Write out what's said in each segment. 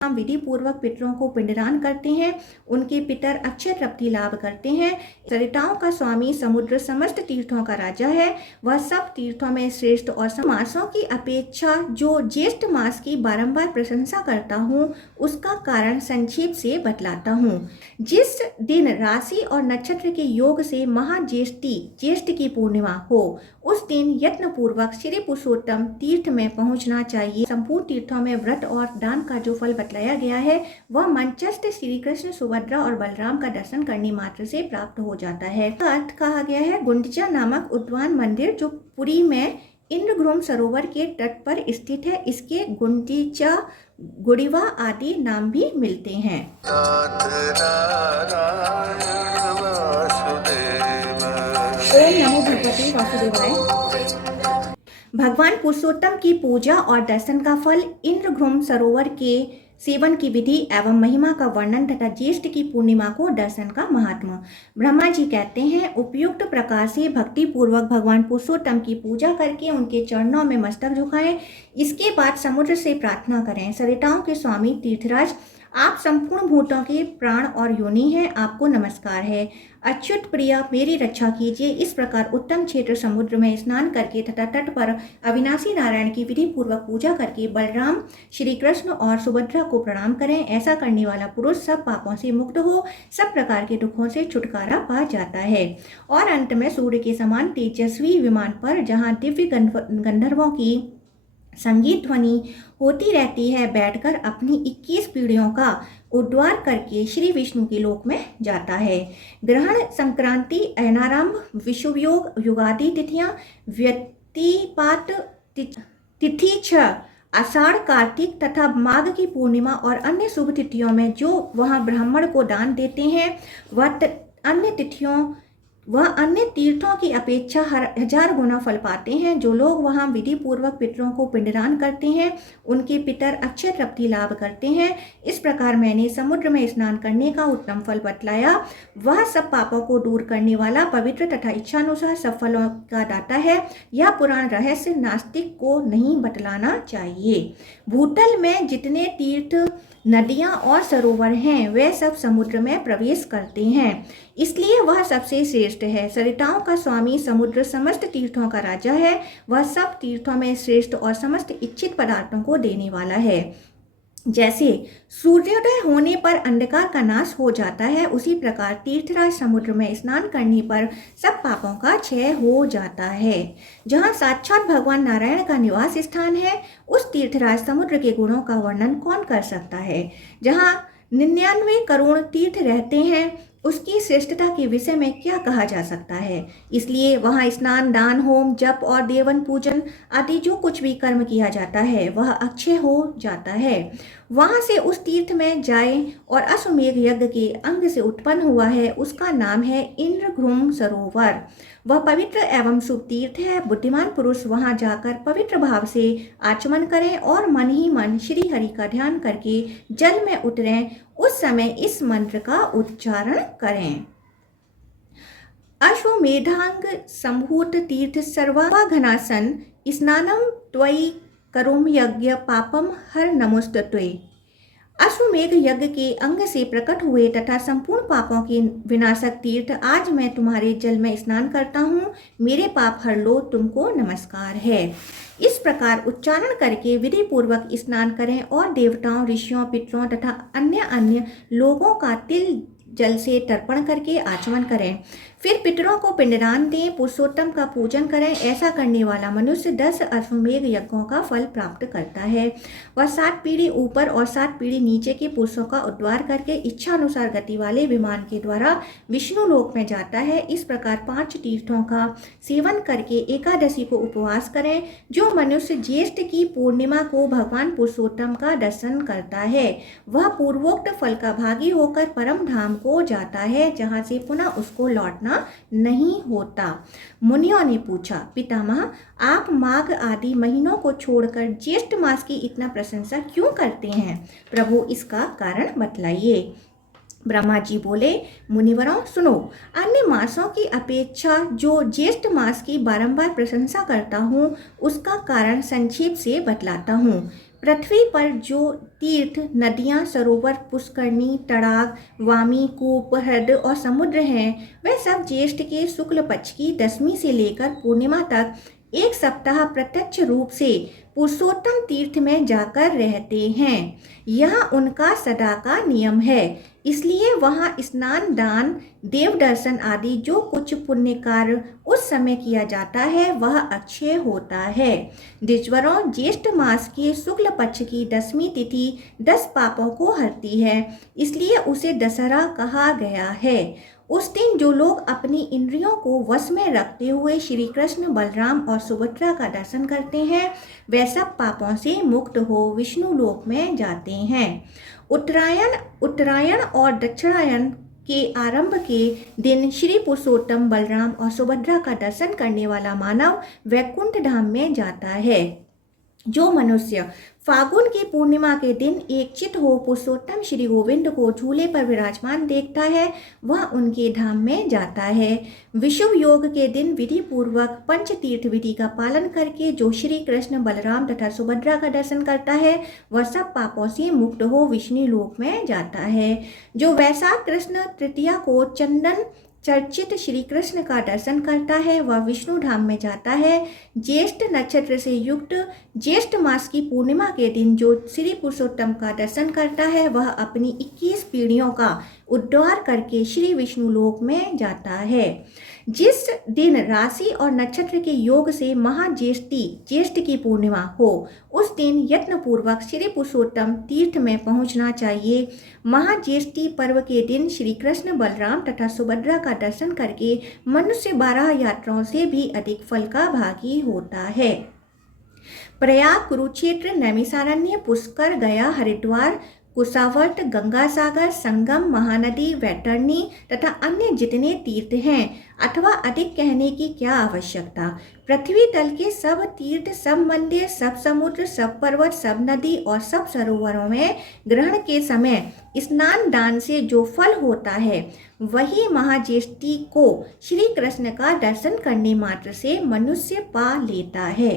हम विधि पूर्वक पितरों को पिंडदान करते हैं, उनके पितर अक्षय तृप्ति लाभ करते हैं। सरिताओं का स्वामी समुद्र समस्त तीर्थों का राजा है, वह सब तीर्थों में श्रेष्ठ और मासों की अपेक्षा जो ज्येष्ठ मास की बारंबार प्रशंसा करता हूँ, उसका कारण संक्षेप से बतलाता हूँ। जिस दिन राशि और नक्षत्र के योग से महाज्येष्ठी ज्येष्ठ की पूर्णिमा हो, उस दिन यत्न पूर्वक श्री पुरुषोत्तम तीर्थ में पहुंचना चाहिए। संपूर्ण तीर्थों में व्रत और दान का जो फल बतलाया गया है, वह मंचस्थ श्री कृष्ण, सुभद्रा और बलराम का दर्शन करने मात्र से प्राप्त हो जाता है। अर्थ कहा गया है गुंडिचा नामक उद्यान मंदिर जो पुरी में इंद्रघ्रुम सरोवर के तट पर स्थित है। इसके गुंडिचा, गुड़िवा आदि नाम भी मिलते हैं। ओम नमो भगवते वासुदेवाय। भगवान पुरुषोत्तम की पूजा और दर्शन का फल, इंद्रघ्रुम सरोवर के सेवन की विधि एवं महिमा का वर्णन तथा ज्येष्ठ की पूर्णिमा को दर्शन का महात्मा। ब्रह्मा जी कहते हैं, उपयुक्त प्रकार से भक्ति पूर्वक भगवान पुरुषोत्तम की पूजा करके उनके चरणों में मस्तक झुकाएं। इसके बाद समुद्र से प्रार्थना करें, सरिताओं के स्वामी तीर्थराज, आप संपूर्ण भूतों के प्राण और योनि हैं, आपको नमस्कार है। अच्युत प्रिय, मेरी रक्षा कीजिए। इस प्रकार उत्तम क्षेत्र समुद्र में स्नान करके तथा तट पर अविनाशी नारायण की विधि पूर्वक पूजा करके बलराम, श्री कृष्ण और सुभद्रा को प्रणाम करें। ऐसा करने वाला पुरुष सब पापों से मुक्त हो, सब प्रकार के दुखों से छुटकारा पा जाता है और अंत में सूर्य के समान तेजस्वी विमान पर, जहाँ दिव्य गंधर्वों की संगीत ध्वनि होती रहती है, बैठकर अपनी 21 पीढ़ियों का उद्धार करके श्री विष्णु के लोक में जाता है। ग्रहण, संक्रांति, अयनारंभ, विषुवयोग, युगादि तिथियां, व्यतिपात तिथि 6, आषाढ़, कार्तिक तथा माघ की पूर्णिमा और अन्य शुभ तिथियों में जो वहाँ ब्राह्मण को दान देते हैं, वह अन्य तीर्थों की अपेक्षा 1000 गुना फल पाते हैं। जो लोग वहाँ विधि पूर्वक पितरों को पिंडदान करते हैं, उनके पितर अक्षय तृप्ति लाभ करते हैं। इस प्रकार मैंने समुद्र में स्नान करने का उत्तम फल बतलाया। वह सब पापों को दूर करने वाला, पवित्र तथा इच्छानुसार सब फलों का दाता है। यह पुराण रहस्य नास्तिक को नहीं बतलाना चाहिए। भूतल में जितने तीर्थ, नदियाँ और सरोवर हैं, वे सब समुद्र में प्रवेश करते हैं, इसलिए वह सबसे श्रेष्ठ है। सरिताओं का स्वामी समुद्र समस्त तीर्थों का राजा है, वह सब तीर्थों में श्रेष्ठ और समस्त इच्छित पदार्थों को देने वाला है। जैसे सूर्योदय होने पर अंधकार का नाश हो जाता है, उसी प्रकार तीर्थराज समुद्र में स्नान करने पर सब पापों का क्षय हो जाता है। जहाँ साक्षात भगवान नारायण का निवास स्थान है, उस तीर्थराज समुद्र के गुणों का वर्णन कौन कर सकता है। जहाँ 99 करोड़ तीर्थ रहते हैं, उसकी श्रेष्ठता के विषय में क्या कहा जा सकता है। इसलिए वहाँ स्नान, दान, होम, जप और देवन पूजन आदि जो कुछ भी कर्म किया जाता है, वह अक्षय हो जाता है। वहाँ से उस तीर्थ में जाए और अश्वमेध यज्ञ के अंग से उत्पन्न हुआ है, उसका नाम है इंद्रघ्रुम सरोवर। वह पवित्र एवं शुभ तीर्थ है। बुद्धिमान पुरुष वहाँ जाकर पवित्र भाव से आचमन करें और मन ही मन श्री हरि का ध्यान करके जल में उतरें। उस समय इस मंत्र का उच्चारण करें। अश्वमेधांग संभूत तीर्थ सर्वाघनासन स्नानम त्वयि करोम यज्ञ पापम हर नमोस्तुते। अश्वमेध यज्ञ के अंग से प्रकट हुए तथा संपूर्ण पापों के विनाशक तीर्थ, आज मैं तुम्हारे जल में स्नान करता हूँ, मेरे पाप हर लो, तुमको नमस्कार है। इस प्रकार उच्चारण करके विधि पूर्वक स्नान करें और देवताओं, ऋषियों, पितरों तथा अन्य लोगों का तिल जल से तर्पण करके आचमन करें। फिर पितरों को पिंडदान दें, पुरुषोत्तम का पूजन करें। ऐसा करने वाला मनुष्य 10 अश्वमेध यज्ञों का फल प्राप्त करता है। वह 7 पीढ़ी ऊपर और 7 पीढ़ी नीचे के पुरुषों का उद्धार करके इच्छा अनुसार गति वाले विमान के द्वारा विष्णु लोक में जाता है। इस प्रकार 5 तीर्थों का सेवन करके एकादशी को उपवास करें। जो मनुष्य ज्येष्ठ की पूर्णिमा को भगवान पुरुषोत्तम का दर्शन करता है, वह पूर्वोक्त फल का भागी होकर परम धाम को जाता है, जहाँ से पुनः उसको लौटना नहीं होता। मुनियों ने पूछा, पितामह, आप माघ आदि महीनों को छोड़कर ज्येष्ठ मास की इतना प्रशंसा क्यों करते हैं? प्रभु, इसका कारण बतलाइए। ब्रह्मा जी बोले, मुनिवरों सुनो, अन्य मासों की अपेक्षा जो ज्येष्ठ मास की बारंबार प्रशंसा करता हूँ, उसका कारण संक्षेप से बतलाता हूँ। पृथ्वी पर जो तीर्थ, नदियाँ, सरोवर, पुष्करणी, तड़ाग, वामी, कूप, हृद और समुद्र हैं, वह सब ज्येष्ठ के शुक्ल पक्ष की 10वीं से लेकर पूर्णिमा तक एक सप्ताह प्रत्यक्ष रूप से पुरुषोत्तम तीर्थ में जाकर रहते हैं। यह उनका सदा का नियम है। इसलिए वहाँ स्नान, दान, देव दर्शन आदि जो कुछ पुण्य कार्य उस समय किया जाता है वह अक्षय होता है। द्विजवरों, ज्येष्ठ मास के शुक्ल पक्ष की 10वीं तिथि 10 पापों को हरती है, इसलिए उसे दशहरा कहा गया है। उस दिन जो लोग अपनी इंद्रियों को वश में रखते हुए श्री कृष्ण, बलराम और सुभद्रा का दर्शन करते हैं, वे सब पापों से मुक्त हो विष्णु लोक में जाते हैं। उत्तरायण और दक्षिणायन के आरंभ के दिन श्री पुरुषोत्तम बलराम और सुभद्रा का दर्शन करने वाला मानव वैकुंठ धाम में जाता है। जो मनुष्य फागुन की पूर्णिमा के दिन एक चित हो पुरुषोत्तम श्री गोविंद को झूले पर विराजमान देखता है, वह उनके धाम में जाता है। विषुव योग के दिन विधि पूर्वक पंच तीर्थ विधि का पालन करके जो श्री कृष्ण, बलराम तथा सुभद्रा का दर्शन करता है, वह सब पापों से मुक्त हो विष्णु लोक में जाता है। जो वैशाख कृष्ण तृतीया को चंदन चर्चित श्री कृष्ण का दर्शन करता है, वह विष्णु धाम में जाता है। ज्येष्ठ नक्षत्र से युक्त ज्येष्ठ मास की पूर्णिमा के दिन जो श्री पुरुषोत्तम का दर्शन करता है, वह अपनी 21 पीढ़ियों का उद्धार करके श्री विष्णु लोक में जाता है। जिस दिन राशि और नक्षत्र के योग से महाज्येष्ठी ज्येष्ठ की पूर्णिमा हो, उस दिन यत्न पूर्वक श्री पुरुषोत्तम तीर्थ में पहुंचना चाहिए। महाज्येष्ठी पर्व के दिन श्री कृष्ण, बलराम तथा सुभद्रा का दर्शन करके मनुष्य 12 यात्राओं से भी अधिक फल का भागी होता है। प्रयाग, कुरुक्षेत्र, नैमिषारण्य, पुष्कर, गया, हरिद्वार, कुशावर्त, गंगा सागर, संगम, महानदी, वैतरणी तथा अन्य जितने तीर्थ हैं, अथवा अधिक कहने की क्या आवश्यकता, पृथ्वी तल के सब तीर्थ, सब मंदिर, सब समुद्र, सब पर्वत, सब नदी और सब सरोवरों में ग्रहण के समय स्नान दान से जो फल होता है, वही महाज्येष्ठी को श्री कृष्ण का दर्शन करने मात्र से मनुष्य पा लेता है।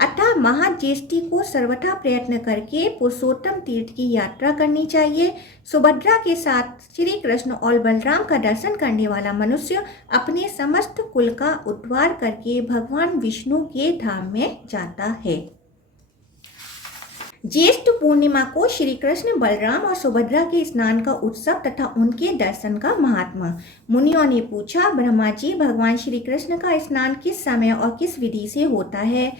अतः महाज्येष्ठी को सर्वथा प्रयत्न करके पुरुषोत्तम तीर्थ की यात्रा करनी चाहिए। सुभद्रा के साथ श्री कृष्ण और बलराम का दर्शन करने वाला मनुष्य अपने समस्त कुल का उद्धार करके भगवान विष्णु के धाम में जाता है। ज्येष्ठ पूर्णिमा को श्री कृष्ण, बलराम और सुभद्रा के स्नान का उत्सव तथा उनके दर्शन का महात्मा। मुनियों ने पूछा, ब्रह्मा जी, भगवान श्री कृष्ण का स्नान किस समय और किस विधि से होता है?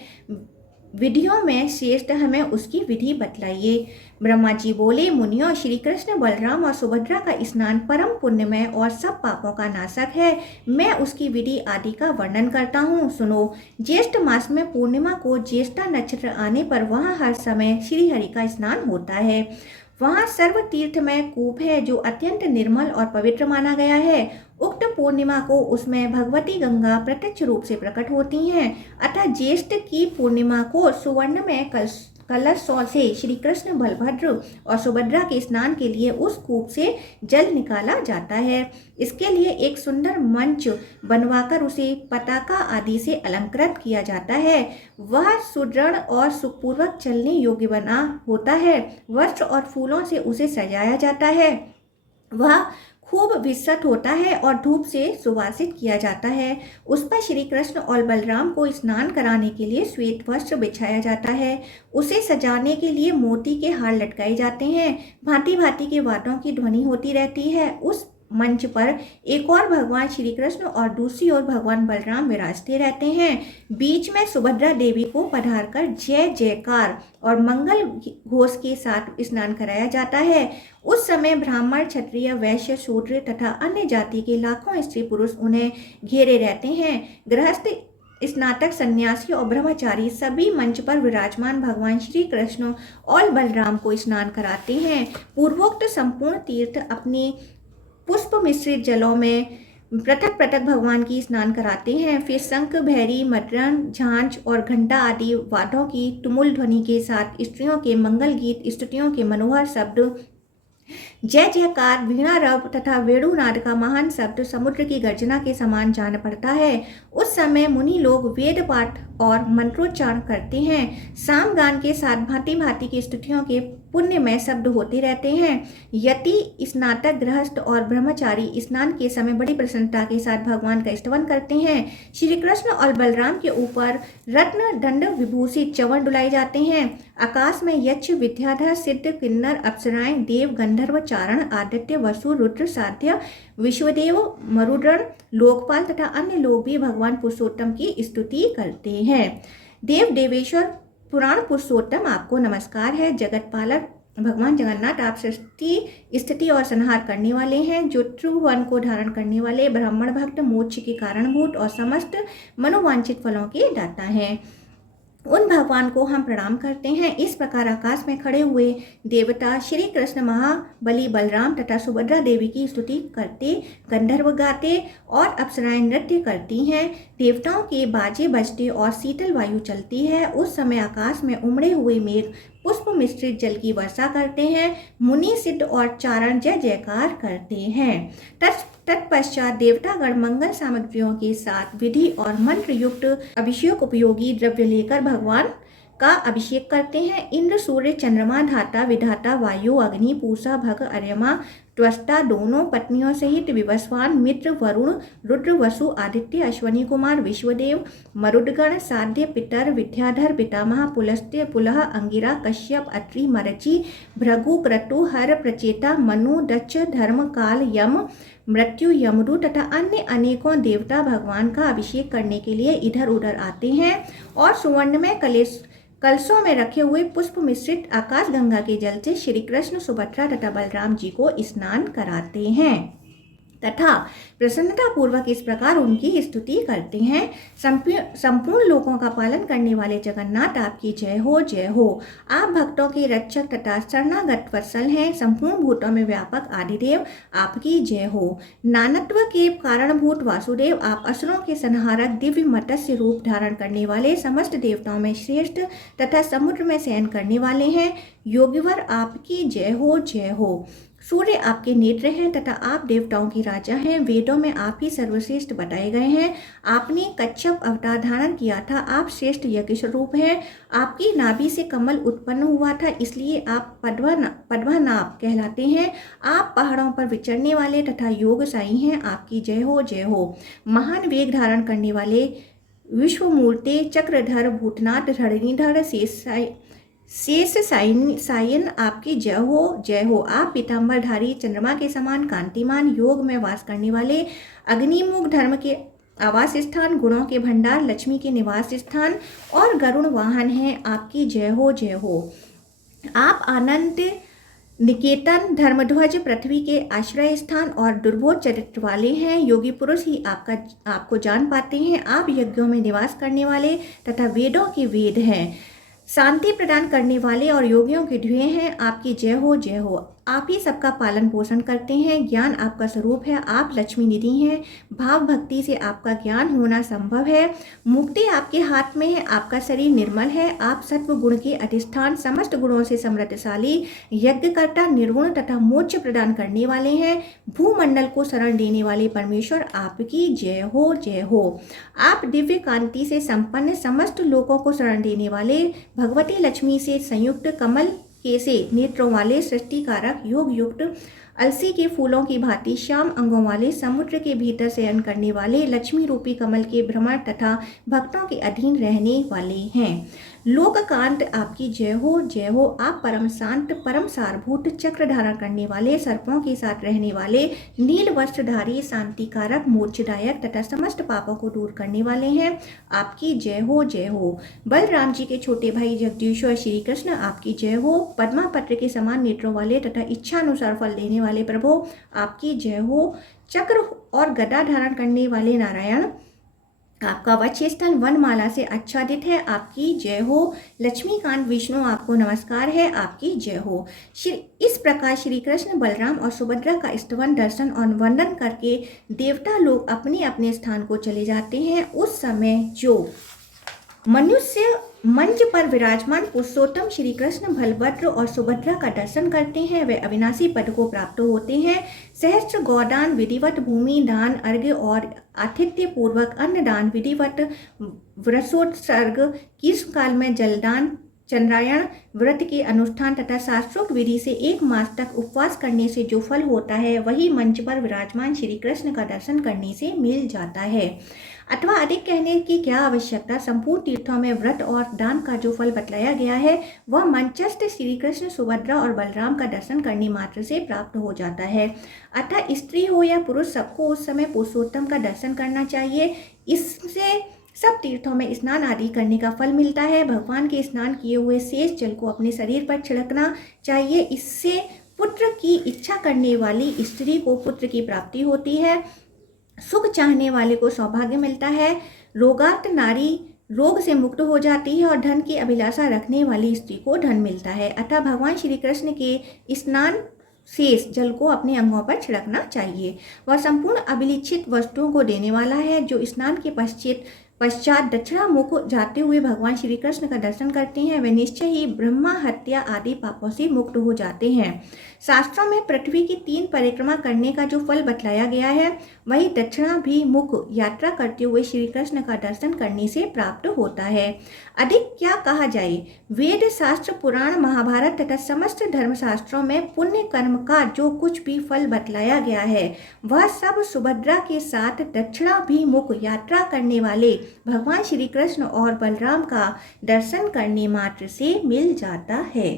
विधियों में श्रेष्ठ हमें उसकी विधि बतलाइए। ब्रह्मा जी बोले, मुनियों, श्री कृष्ण, बलराम और सुभद्रा का स्नान परम पुण्यमय और सब पापों का नाशक है। मैं उसकी विधि आदि का वर्णन करता हूँ, सुनो। ज्येष्ठ मास में पूर्णिमा को ज्येष्ठा नक्षत्र आने पर वहाँ हर समय श्री हरि का स्नान होता है। वहाँ सर्व तीर्थ में कूप है जो अत्यंत निर्मल और पवित्र माना गया है। उक्त पूर्णिमा को उसमें भगवती गंगा प्रत्यक्ष रूप से प्रकट होती हैं। अतः ज्येष्ठ की पूर्णिमा को सुवर्ण में कलश से श्री कृष्ण, बलभद्र और सुभद्रा के स्नान के लिए उस कूप से जल निकाला जाता है। इसके लिए एक सुंदर मंच बनवाकर उसे पताका आदि से अलंकृत किया जाता है। वह सुदृढ़ और सुखपूर्वक चलने योग्य बना होता है। वस्त्र और फूलों से उसे सजाया जाता है। वह खूब विस्तृत होता है और धूप से सुवासित किया जाता है। उस पर श्री कृष्ण और बलराम को स्नान कराने के लिए श्वेत वस्त्र बिछाया जाता है। उसे सजाने के लिए मोती के हार लटकाए जाते हैं। भांति भांति के वाद्यों की ध्वनि होती रहती है। उस मंच पर एक और भगवान श्री कृष्ण और दूसरी ओर भगवान बलराम विराजते रहते हैं। बीच में सुभद्रा देवी को पधारकर जय जयकार और मंगल घोष के साथ स्नान कराया जाता है। उस समय ब्राह्मण, क्षत्रिय, वैश्य, शूद्र तथा अन्य जाति के लाखों स्त्री पुरुष उन्हें घेरे रहते हैं। गृहस्थ, स्नातक, सन्यासी और ब्रह्मचारी सभी मंच पर विराजमान भगवान श्री कृष्ण और बलराम को स्नान कराते हैं। पूर्वोक्त संपूर्ण तीर्थ अपने पुष्प मिश्रित जलों में पृथक पृथक भगवान की स्नान कराते हैं। फिर शंख, भैरी, मद्रण, झांझ और घंटा आदि वाद्यों की तुमुल ध्वनि के साथ स्त्रियों के मंगल गीत, स्तुतियों के मनोहर शब्द जय जयकार, वीणा रव तथा वेणुनाद का महान शब्द समुद्र की गर्जना के समान जान पड़ता है। उस समय मुनि लोग वेद पाठ और मंत्रोच्चारण करते हैं। सामगान के साथ भांति भांति की स्तुतियों के पुण्यमय शब्द होते रहते हैं। यति, स्नातक, गृहस्थ और ब्रह्मचारी स्नान के समय बड़ी प्रसन्नता के साथ भगवान का स्तवन करते हैं। श्री कृष्ण और बलराम के ऊपर रत्न दंड विभूषित चवन डुलाए जाते हैं। आकाश में यक्ष, विद्याधर, सिद्ध, किन्नर, अप्सराएं, देव, गंधर्व, चारण, आदित्य, वसु, रुद्र, साध्य, विश्वदेव, मरुद्गण, लोकपाल तथा अन्य लोग भी भगवान पुरुषोत्तम की स्तुति करते हैं। देव देवेश्वर पुराण पुरुषोत्तम आपको नमस्कार है। जगत पालक भगवान जगन्नाथ आप सृष्टि, स्थिति और संहार करने वाले हैं, जो त्रिभुवन को धारण करने वाले ब्राह्मण भक्त, मोक्ष के कारणभूत और समस्त मनोवांछित फलों के दाता हैं। उन भगवान को हम प्रणाम करते हैं। इस प्रकार आकाश में खड़े हुए देवता श्री कृष्ण, महाबली बलराम तथा सुभद्रा देवी की स्तुति करते, गंधर्व गाते और अप्सराएं नृत्य करती हैं। देवताओं के बाजे बजते और शीतल वायु चलती है। उस समय आकाश में उमड़े हुए मेघ पुष्प मिश्रित जल की वर्षा करते हैं। मुनि, सिद्ध और चारण जय जयकार करते हैं। तत्पश्चात देवतागण मंगल सामग्रियों के साथ विधि और मंत्र युक्त अभिषेक उपयोगी द्रव्य लेकर भगवान का अभिषेक करते हैं। इंद्र, सूर्य, चंद्रमा, धाता, विधाता, वायु, अग्नि, पूषा, भग, अर्यमा, त्वष्टा, दोनों पत्नियों सहित विवस्वान, मित्र, वरुण, रुद्र, वसु, आदित्य, अश्वनी कुमार, विश्वदेव, मरुदगण, साध्य, पितर, विद्याधर, पितामह, पुलस्त्य, पुलह, अंगिरा, कश्यप, अत्रि, मरचि, भृगु, क्रतु, हर, प्रचेता, मनु, दक्ष, धर्म, काल, यम, मृत्यु, यमदूत तथा अन्य अनेकों देवता भगवान का अभिषेक करने के लिए इधर उधर आते हैं और सुवर्ण में कलशों में रखे हुए पुष्प मिश्रित आकाश गंगा के जल से श्री कृष्ण, सुभद्रा तथा बलराम जी को स्नान कराते हैं तथा प्रसन्नता पूर्वक इस प्रकार उनकी स्तुति करते हैं। संपूर्ण लोकों का पालन करने वाले जगन्नाथ आपकी जय हो, जय हो। आप भक्तों के रक्षक तथा शरणागत वत्सल हैं। संपूर्ण भूतों में व्यापक आदिदेव आपकी जय हो। नानत्व के कारणभूत वासुदेव आप असुरों के संहारक, दिव्य मत्स्य रूप धारण करने वाले, समस्त देवताओं में श्रेष्ठ तथा समुद्र में शयन करने वाले हैं। योगीवर आपकी जय हो, जय हो। सूर्य आपके नेत्र हैं तथा आप देवताओं के राजा हैं। वेदों में आप ही सर्वश्रेष्ठ बताए गए हैं। आपने कच्छप अवतार धारण किया था। आप श्रेष्ठ यज्ञ स्वरूप हैं। आपकी नाभि से कमल उत्पन्न हुआ था, इसलिए आप पद्मनाभ कहलाते हैं। आप पहाड़ों पर विचरने वाले तथा योगशाही हैं। आपकी जय हो, जय हो। महान वेग धारण करने वाले विश्वमूर्ते, चक्रधर, भूतनाथ, धरणीधर, शेष सायन आपकी जय हो, जय हो। आप पीताम्बरधारी, चंद्रमा के समान कांतिमान, योग में वास करने वाले, अग्निमुख, धर्म के आवास स्थान, गुणों के भंडार, लक्ष्मी के निवास स्थान और गरुण वाहन हैं। आपकी जय हो, जय हो। आप आनंद निकेतन, धर्मध्वज, पृथ्वी के आश्रय स्थान और दुर्बोध चरित्र वाले हैं। योगी पुरुष ही आपको जान पाते हैं। आप यज्ञों में निवास करने वाले तथा वेदों के वेद हैं। शांति प्रदान करने वाले और योगियों के ध्येय हैं। आपकी जय हो, जय हो। आप ही सबका पालन पोषण करते हैं। ज्ञान आपका स्वरूप है। आप लक्ष्मी निधि हैं। भाव भक्ति से आपका ज्ञान होना संभव है। मुक्ति आपके हाथ में है। आपका शरीर निर्मल है। आप सत्व गुण के अधिष्ठान, समस्त गुणों से समृद्धशाली, यज्ञकर्ता, निर्गुण तथा मोक्ष प्रदान करने वाले हैं। भूमंडल को शरण देने वाले परमेश्वर आपकी जय हो, जय हो। आप दिव्य कांति से संपन्न, समस्त लोगों को शरण देने वाले, भगवती लक्ष्मी से संयुक्त, कमल कैसे नेत्रों वाले, सृष्टिकारक, योग युक्त, अलसी के फूलों की भांति श्याम अंगों वाले, समुद्र के भीतर शयन करने वाले, लक्ष्मी रूपी कमल के भ्रमण तथा भक्तों के अधीन रहने वाले हैं। लोककांत आपकी जय हो, जय हो। आप परम शांत, परम सारभूत, चक्र धारण करने वाले, सर्पों के साथ रहने वाले, नील वस्त्रधारी, शांतिकारक, मोक्षदायक तथा समस्त पापों को दूर करने वाले हैं। आपकी जय हो, जय हो। बलराम जी के छोटे भाई जगदीश्वर श्री कृष्ण आपकी जय हो। पद्मापत्र के समान नेत्रों वाले तथा इच्छानुसार फल देने वाले प्रभु आपकी जय हो। चक्र और गदा धारण करने वाले नारायण आपका वक्षस्थल वनमाला से आच्छादित है। आपकी जय हो। लक्ष्मीकांत विष्णु आपको नमस्कार है। आपकी जय हो। इस प्रकार श्री कृष्ण, बलराम और सुभद्रा का स्तवन, दर्शन और वंदन करके देवता लोग अपने अपने स्थान को चले जाते हैं। उस समय जो मनुष्य मंच पर विराजमान पुरुषोत्तम श्री कृष्ण बलभद्र और सुभद्रा का दर्शन करते हैं, वे अविनाशी पद को प्राप्त होते हैं। सहस्त्र गौदान, विधिवत भूमि दान, अर्घ्य और आतिथ्य पूर्वक अन्न दान, विधिवत व्रतोत्सर्ग, ग्रीष्म काल में जलदान, चंद्रायण व्रत के अनुष्ठान तथा शास्त्रोक्त विधि से 1 मास तक उपवास करने से जो फल होता है वही मंच पर विराजमान श्री कृष्ण का दर्शन करने से मिल जाता है। अथवा अधिक कहने की क्या आवश्यकता, संपूर्ण तीर्थों में व्रत और दान का जो फल बतलाया गया है वह मंचस्थ श्री कृष्ण, सुभद्रा और बलराम का दर्शन करने मात्र से प्राप्त हो जाता है। अतः स्त्री हो या पुरुष सबको उस समय पुरुषोत्तम का दर्शन करना चाहिए। इससे सब तीर्थों में स्नान आदि करने का फल मिलता है। भगवान के स्नान किए हुए शेष जल को अपने शरीर पर छिड़कना चाहिए। इससे पुत्र की इच्छा करने वाली स्त्री को पुत्र की प्राप्ति होती है, सुख चाहने वाले को सौभाग्य मिलता है, रोगार्त नारी रोग से मुक्त हो जाती है और धन की अभिलाषा रखने वाली स्त्री को धन मिलता है। अतः भगवान श्री कृष्ण के स्नान शेष जल को अपने अंगों पर छिड़कना चाहिए। वह संपूर्ण अभिलिखित वस्तुओं को देने वाला है। जो स्नान के पश्चात दक्षिणा मुख जाते हुए भगवान श्री कृष्ण का दर्शन करते हैं वे निश्चय ही ब्रह्मा हत्या आदि पापों से मुक्त हो जाते हैं। शास्त्रों में पृथ्वी की 3 परिक्रमा करने का जो फल बतलाया गया है वही दक्षिणाभिमुख यात्रा करते हुए श्री कृष्ण का दर्शन करने से प्राप्त होता है। अधिक क्या कहा जाए, वेद शास्त्र पुराण महाभारत तथा समस्त धर्मशास्त्रों में पुण्य कर्म का जो कुछ भी फल बतलाया गया है वह सब सुभद्रा के साथ दक्षिणाभिमुख यात्रा करने वाले भगवान श्री कृष्ण और बलराम का दर्शन करने मात्र से मिल जाता है।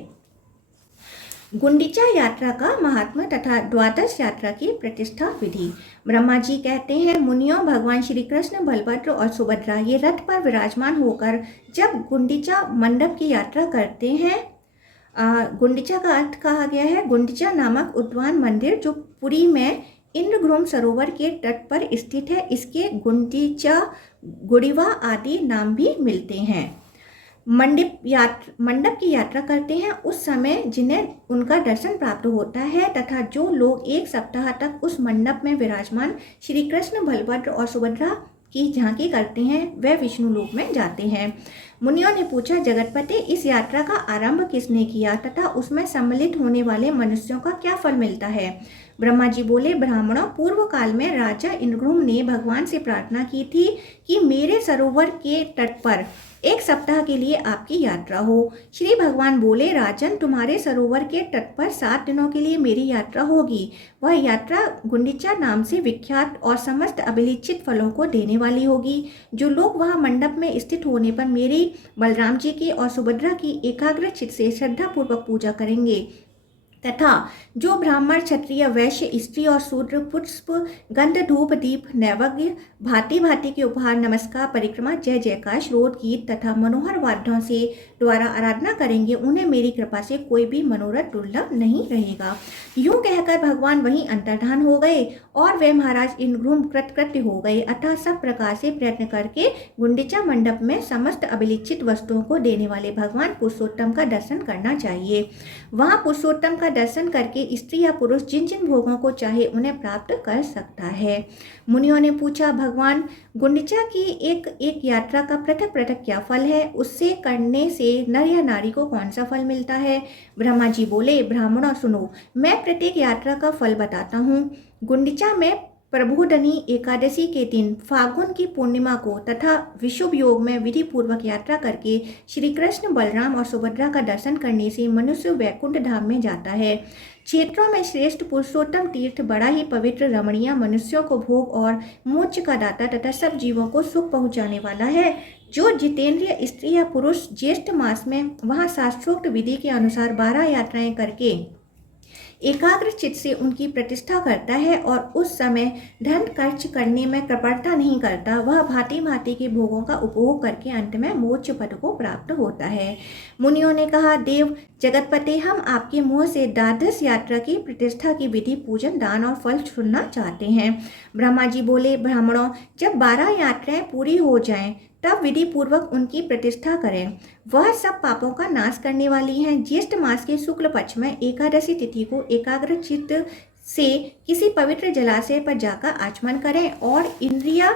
गुंडीचा यात्रा का महात्मा तथा द्वादश यात्रा की प्रतिष्ठा विधि। ब्रह्मा जी कहते हैं, मुनियों, भगवान श्री कृष्ण, बलभद्र और सुभद्रा ये रथ पर विराजमान होकर जब गुंडीचा मंडप की यात्रा करते हैं, गुंडीचा का अर्थ कहा गया है गुंडीचा नामक उद्यान मंदिर जो पुरी में इंद्रगृम सरोवर के तट पर स्थित है। इसके गुंडीचा, गुड़िवा आदि नाम भी मिलते हैं। मंडप की यात्रा करते हैं उस समय जिन्हें उनका दर्शन प्राप्त होता है तथा जो लोग 1 सप्ताह तक उस मंडप में विराजमान श्री कृष्ण, बलभद्र और सुभद्रा की झांकी करते हैं वे विष्णु लोक में जाते हैं। मुनियों ने पूछा, जगतपते, इस यात्रा का आरंभ किसने किया तथा उसमें सम्मिलित होने वाले मनुष्यों का क्या फल मिलता है? ब्रह्मा जी बोले, ब्राह्मणों, पूर्व काल में राजा इंद्रगुम्न ने भगवान से प्रार्थना की थी कि मेरे सरोवर के तट पर 1 सप्ताह के लिए आपकी यात्रा हो। श्री भगवान बोले, राजन, तुम्हारे सरोवर के तट पर 7 दिनों के लिए मेरी यात्रा होगी। वह यात्रा गुंडीचा नाम से विख्यात और समस्त अभिलिखित फलों को देने वाली होगी। जो लोग वहां मंडप में स्थित होने पर मेरी, बलराम जी की और सुभद्रा की एकाग्र चित्त से श्रद्धापूर्वक पूजा करेंगे तथा जो ब्राह्मण, क्षत्रिय, वैश्य, स्त्री और शूद्र पुष्प, गंध, धूप, दीप, नैवेद्य, भांति भांति के उपहार, नमस्कार, परिक्रमा, जय जयकार, श्रोत, गीत तथा मनोहर वाद्यों से द्वारा आराधना करेंगे, उन्हें मेरी कृपा से कोई भी मनोरथ दुर्लभ नहीं रहेगा। यूं कहकर भगवान वहीं अंतर्धान हो गए और वे महाराज इंद्रगुम्न कृतकृत्य हो गए। अतः सब प्रकार से प्रयत्न करके गुंडीचा मंडप में समस्त अभिलिखित वस्तुओं को देने वाले भगवान पुरुषोत्तम का दर्शन करना चाहिए। वहाँ पुरुषोत्तम का दर्शन करके स्त्री या पुरुष जिन जिन भोगों को चाहे उन्हें प्राप्त कर सकता है। मुनियों ने पूछा, भगवान, गुंडीचा की एक यात्रा का पृथक पृथक क्या फल है? उससे करने से नर या नारी को कौन सा फल मिलता है? ब्रह्मा जी बोले, ब्राह्मणों सुनो, मैं प्रत्येक यात्रा का फल बताता हूँ। गुंडीचा में प्रबोधनी एकादशी के दिन फागुन की पूर्णिमा को तथा विशुभ योग में विधि पूर्वक यात्रा करके श्री कृष्ण, बलराम और सुभद्रा का दर्शन करने से मनुष्य वैकुंठ धाम में जाता है। क्षेत्रों में श्रेष्ठ पुरुषोत्तम तीर्थ बड़ा ही पवित्र, रमणीय, मनुष्यों को भोग और मोक्ष का दाता तथा सब जीवों को सुख पहुंचाने वाला है। जो जितेंद्रिय स्त्री या पुरुष ज्येष्ठ मास में वहां शास्त्रोक्त विधि के अनुसार 12 यात्राएं करके एकाग्र चित्त से उनकी प्रतिष्ठा करता है और उस समय धन खर्च करने में कृपणता नहीं करता, वह भांति भांति के भोगों का उपभोग करके अंत में मोक्ष पद को प्राप्त होता है। मुनियों ने कहा, देव जगतपते, हम आपके मुँह से द्वादश यात्रा की प्रतिष्ठा की विधि, पूजन, दान और फल सुनना चाहते हैं। ब्रह्मा जी बोले, ब्राह्मणों, जब 12 यात्राएं पूरी हो जाएं तब विधि पूर्वक उनकी प्रतिष्ठा करें। वह सब पापों का नाश करने वाली हैं। ज्येष्ठ मास के शुक्ल पक्ष में एकादशी तिथि को एकाग्र चित्त से किसी पवित्र जलाशय पर जाकर आचमन करें और इंद्रिया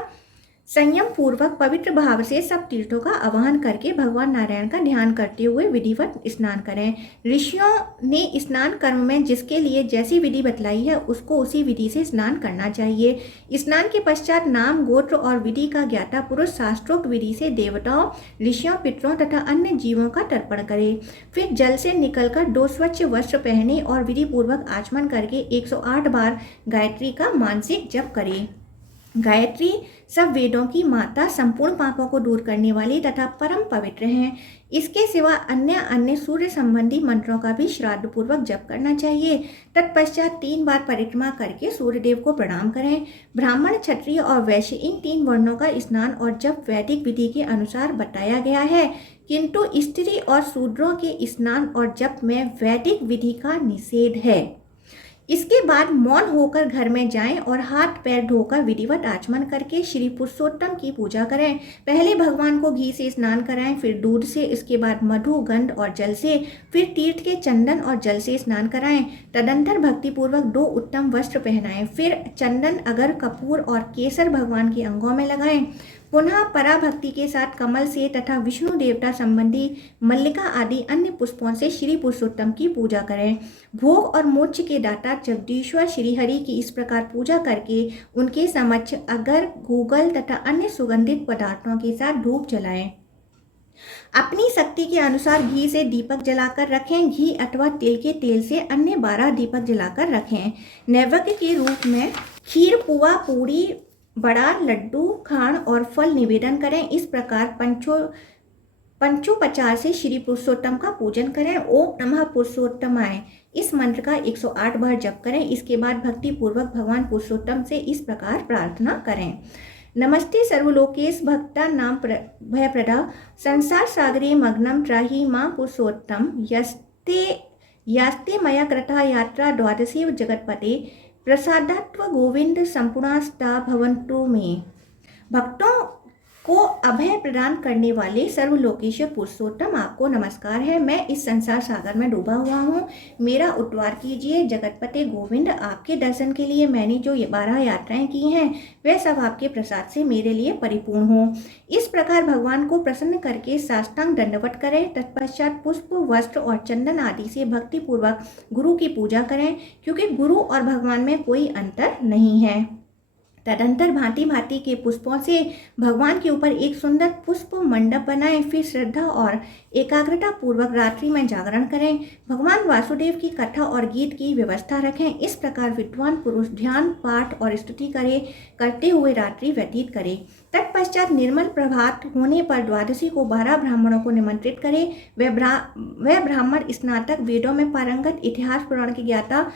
संयम पूर्वक पवित्र भाव से सब तीर्थों का आवाहन करके भगवान नारायण का ध्यान करते हुए विधिवत स्नान करें। ऋषियों ने स्नान कर्म में जिसके लिए जैसी विधि बतलाई है उसको उसी विधि से स्नान करना चाहिए। स्नान के पश्चात नाम, गोत्र और विधि का ज्ञाता पुरुष शास्त्रोक्त विधि से देवताओं, ऋषियों, पितरों तथा अन्य जीवों का तर्पण करे। फिर जल से निकलकर 2 स्वच्छ वस्त्र पहने और विधि पूर्वक आचमन करके 108 बार गायत्री का मानसिक जप करे। गायत्री सब वेदों की माता, संपूर्ण पापों को दूर करने वाली तथा परम पवित्र हैं। इसके सिवा अन्य सूर्य संबंधी मंत्रों का भी श्राद्ध पूर्वक जप करना चाहिए। तत्पश्चात 3 बार परिक्रमा करके सूर्यदेव को प्रणाम करें। ब्राह्मण, क्षत्रिय और वैश्य इन 3 वर्णों का स्नान और जप वैदिक विधि के अनुसार बताया गया है, किंतु स्त्री और शूद्रों के स्नान और जप में वैदिक विधि का निषेध है। इसके बाद मौन होकर घर में जाएं और हाथ पैर धोकर विधिवत आचमन करके श्री पुरुषोत्तम की पूजा करें। पहले भगवान को घी से स्नान कराएं, फिर दूध से, इसके बाद मधु, गंध और जल से, फिर तीर्थ के चंदन और जल से स्नान कराएं। तदंतर भक्तिपूर्वक 2 उत्तम वस्त्र पहनाएं, फिर चंदन, अगर, कपूर और केसर भगवान के अंगों में लगाएं। पुनः पराभक्ति के साथ कमल से तथा विष्णु देवता संबंधी मल्लिका आदि अन्य पुष्पों से श्री पुरुषोत्तम की पूजा करें। भोग और मोक्ष के दाता जगदीश्वर श्रीहरि की इस प्रकार पूजा करके उनके समक्ष अगर, गूगल तथा अन्य सुगंधित पदार्थों के साथ धूप जलाएं। अपनी शक्ति के अनुसार घी से दीपक जलाकर रखें। घी अथवा तिल के तेल से अन्य 12 दीपक जलाकर रखें। नैवेद्य के रूप में खीर, पुआ, पूरी, बड़ा, लड्डू, खांड और फल निवेदन करें। इस प्रकार पंचोपचार से श्री पुरुषोत्तम का पूजन करें। ओम नमः पुरुषोत्तमाय इस मंत्र का 108 बार जप करें। इसके बाद भक्ति पूर्वक भगवान पुरुषोत्तम से इस प्रकार प्रार्थना करें। नमस्ते सर्वलोकेश भक्ता नाम भयप्रदा संसार सागरे मग्नम त्राहि मां पुरुषोत्तम यास्ते मया कृता यात्रा द्वादशी जगतपते प्रसादत्व गोविंद संपूर्णास्ता भवन्तु में। भक्तों को अभय प्रदान करने वाले सर्वलोकेश्वर पुरुषोत्तम आपको नमस्कार है। मैं इस संसार सागर में डूबा हुआ हूँ, मेरा उद्धार कीजिए। जगतपते गोविंद, आपके दर्शन के लिए मैंने जो ये 12 यात्राएं की हैं वे सब आपके प्रसाद से मेरे लिए परिपूर्ण हो। इस प्रकार भगवान को प्रसन्न करके साष्टांग दंडवत करें। तत्पश्चात पुष्प, वस्त्र और चंदन आदि से भक्ति पूर्वक गुरु की पूजा करें, क्योंकि गुरु और भगवान में कोई अंतर नहीं है। तदंतर भांति भांति के पुष्पों से भगवान के ऊपर एक सुंदर पुष्प मंडप बनाएं। फिर श्रद्धा और एकाग्रता पूर्वक रात्रि में जागरण करें। भगवान वासुदेव की कथा और गीत की व्यवस्था रखें। इस प्रकार विद्वान पुरुष ध्यान, पाठ और स्तुति करते हुए रात्रि व्यतीत करें। तत्पश्चात निर्मल प्रभात होने पर द्वादशी को 12 ब्राह्मणों को निमंत्रित करें। वह ब्राह्मण स्नातक, वेदों में पारंगत, इतिहास पुराण के ज्ञाता,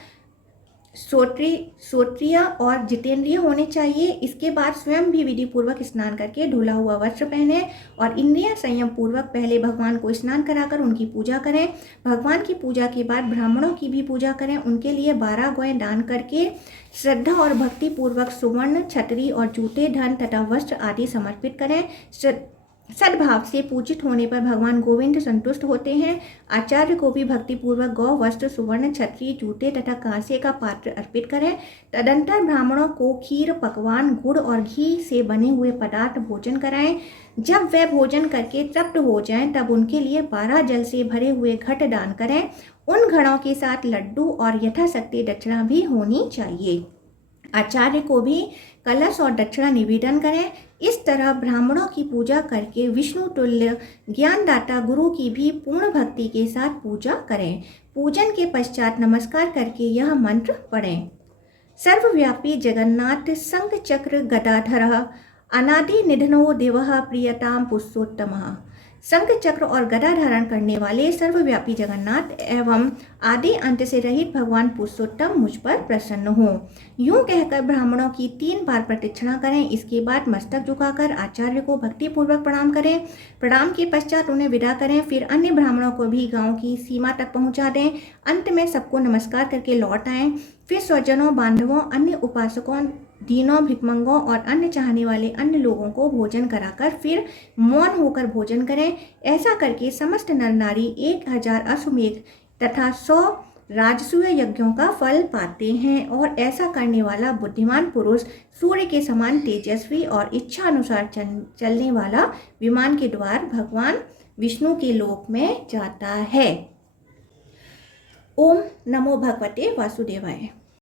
श्रोत्रिय और जितेंद्रिय होने चाहिए। इसके बाद स्वयं भी विधि पूर्वक स्नान करके धुला हुआ वस्त्र पहने और इंद्रिय संयम पूर्वक पहले भगवान को स्नान कराकर उनकी पूजा करें। भगवान की पूजा के बाद ब्राह्मणों की भी पूजा करें। उनके लिए 12 गौएं दान करके श्रद्धा और भक्ति पूर्वक सुवर्ण, छतरी और जूते, धन तथा वस्त्र आदि समर्पित करें। सद्भाव से पूजित होने पर भगवान गोविंद संतुष्ट होते हैं। आचार्य को भी भक्ति पूर्वक गौ, वस्त्र, सुवर्ण, छतरी, जूते तथा कांसे का पात्र अर्पित करें। तदंतर ब्राह्मणों को खीर, पकवान, गुड़ और घी से बने हुए पदार्थ भोजन कराएं। जब वे भोजन करके तृप्त हो जाएं, तब उनके लिए 12 जल से भरे हुए घट दान करें। उन घड़ों के साथ लड्डू और यथाशक्ति दक्षिणा भी होनी चाहिए। आचार्य को भी कलश और दक्षिणा निवेदन करें। इस तरह ब्राह्मणों की पूजा करके विष्णु तुल्य ज्ञानदाता गुरु की भी पूर्ण भक्ति के साथ पूजा करें। पूजन के पश्चात नमस्कार करके यह मंत्र पढ़ें। सर्वव्यापी जगन्नाथ शंख चक्र गदाधरः अनादि निधनो देवः प्रियताम पुरुषोत्तमः। शंख चक्र और गदा धारण करने वाले सर्वव्यापी जगन्नाथ एवं आदि अंत से रहित भगवान पुरुषोत्तम मुझ पर प्रसन्न हो। यूं कहकर ब्राह्मणों की 3 बार प्रदक्षिणा करें। इसके बाद मस्तक झुकाकर आचार्य को भक्तिपूर्वक प्रणाम करें। प्रणाम के पश्चात उन्हें विदा करें। फिर अन्य ब्राह्मणों को भी गांव की सीमा तक पहुंचा दें। अंत में सबको नमस्कार करके लौट आएं। फिर स्वजनों, बांधवों, अन्य उपासकों, दीनों, भिकमंगों और अन्य चाहने वाले अन्य लोगों को भोजन कराकर फिर मौन होकर भोजन करें। ऐसा करके समस्त नर नारी 1000 अश्वमेध तथा 100 राजसूय यज्ञों का फल पाते हैं। और ऐसा करने वाला बुद्धिमान पुरुष सूर्य के समान तेजस्वी और इच्छा अनुसार चलने वाला विमान के द्वार भगवान विष्णु के लोक में जाता है। ओम नमो भगवते वासुदेवाय।